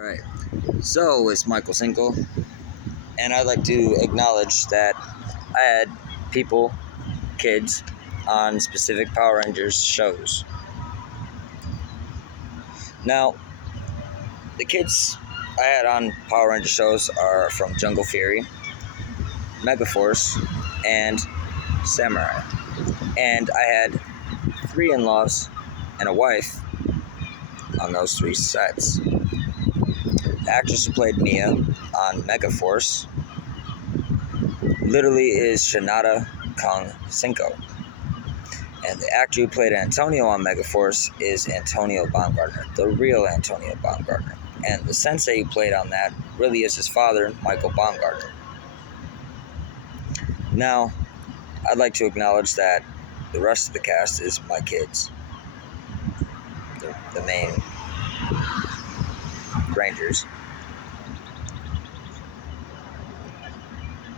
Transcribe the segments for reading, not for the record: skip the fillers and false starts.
Alright, so it's Michael Cinco, and I'd like to acknowledge that I had people, kids, on specific Power Rangers shows. Now, the kids I had on Power Ranger shows are from Jungle Fury, Megaforce, and Samurai. And I had 3 in-laws and a wife on those 3 sets. The actress who played Mia on Megaforce literally is Shinada Kong Cinco. And the actor who played Antonio on Megaforce is Antonio Baumgartner, the real Antonio Baumgartner. And the sensei who played on that really is his father, Michael Baumgartner. Now, I'd like to acknowledge that the rest of the cast is my kids, the main Rangers.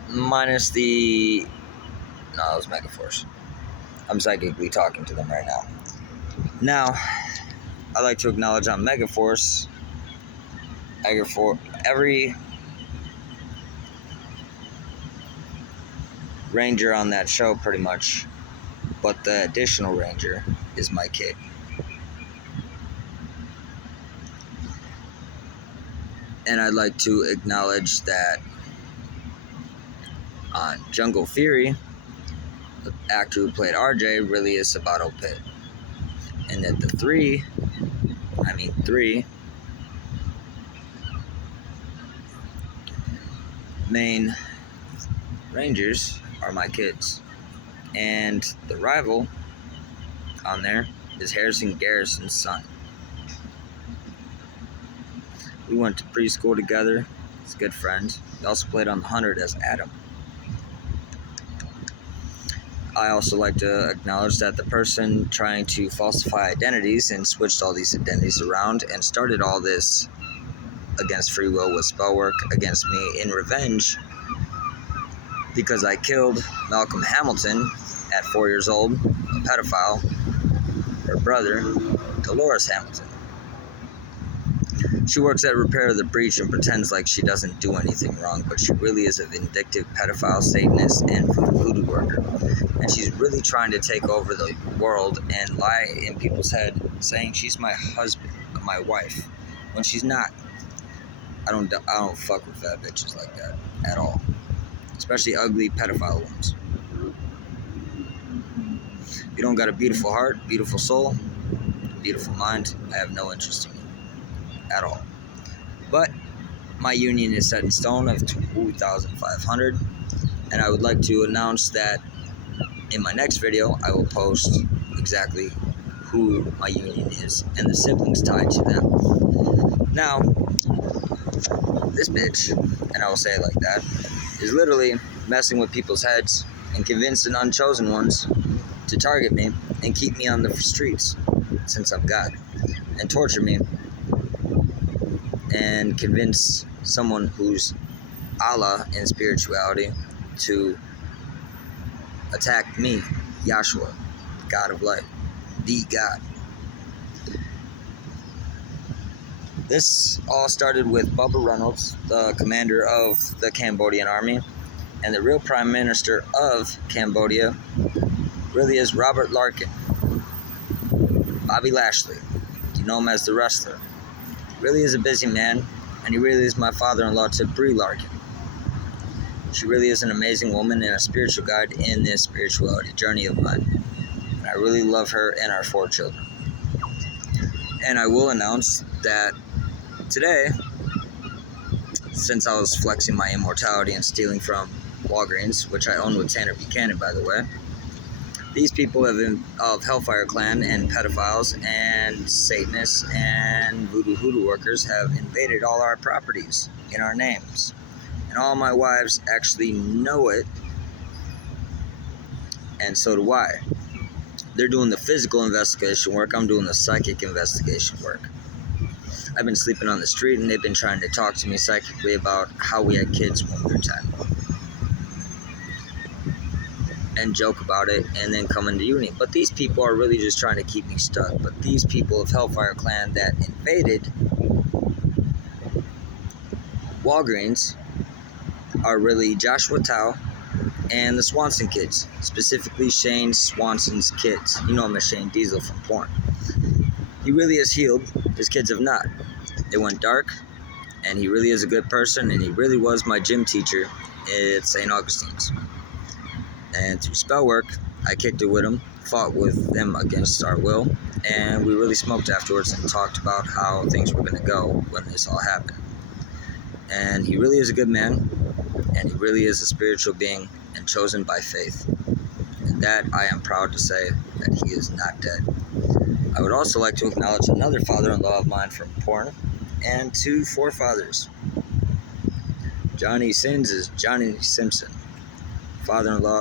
Minus the... No, it was Megaforce. I'm psychically talking to them right now. Now, I'd like to acknowledge on Megaforce, every Ranger on that show pretty much, but the additional Ranger is my kid. And I'd like to acknowledge that on Jungle Fury, the actor who played RJ really is Sabato Pitt. And that the three main Rangers are my kids. And the rival on there is Harrison Garrison's son. We went to preschool together. He's a good friend. He also played on The 100 as Adam. I also like to acknowledge that the person trying to falsify identities and switched all these identities around and started all this against free will with spell work against me in revenge because I killed Malcolm Hamilton at 4 years old, a pedophile, her brother, Dolores Hamilton. She works at Repair of the Breach and pretends like she doesn't do anything wrong, but she really is a vindictive pedophile, Satanist, and voodoo worker. And she's really trying to take over the world and lie in people's head, saying she's my husband, my wife, when she's not. I don't fuck with fat bitches like that at all, especially ugly pedophile ones. If you don't got a beautiful heart, beautiful soul, beautiful mind, I have no interest in you at all. But my union is set in stone of 2,500, and I would like to announce that in my next video I will post exactly who my union is and the siblings tied to them. Now, this bitch, and I will say it like that, is literally messing with people's heads and convincing unchosen ones to target me and keep me on the streets since I'm God, and torture me and convince someone who's Allah in spirituality to attack me, Yahshua, God of light, the God. This all started with Bubba Reynolds, the commander of the Cambodian army, and the real prime minister of Cambodia really is Robert Larkin, Bobby Lashley. You know him as the wrestler. Really is a busy man, and he really is my father-in-law to Brie Larkin. She really is an amazing woman and a spiritual guide in this spirituality journey of mine. And I really love her and our 4 children. And I will announce that today, since I was flexing my immortality and stealing from Walgreens, which I own with Tanner Buchanan, by the way, these people of Hellfire Clan and pedophiles and Satanists and voodoo workers have invaded all our properties in our names. And all my wives actually know it, and so do I. They're doing the physical investigation work, I'm doing the psychic investigation work. I've been sleeping on the street and they've been trying to talk to me psychically about how we had kids when we were 10. And joke about it and then come into uni. But these people are really just trying to keep me stuck. But these people of Hellfire Clan that invaded Walgreens are really Joshua Tao and the Swanson kids, specifically Shane Swanson's kids. You know him as Shane Diesel from porn. He really has healed, his kids have not. They went dark, and he really is a good person, and he really was my gym teacher at St. Augustine's. And through spell work, I kicked it with him, fought with them against our will, and we really smoked afterwards and talked about how things were going to go when this all happened. And he really is a good man, and he really is a spiritual being and chosen by faith. And that I am proud to say that he is not dead. I would also like to acknowledge another father-in-law of mine from porn and two forefathers. Johnny Sins is Johnny Simpson, father-in-law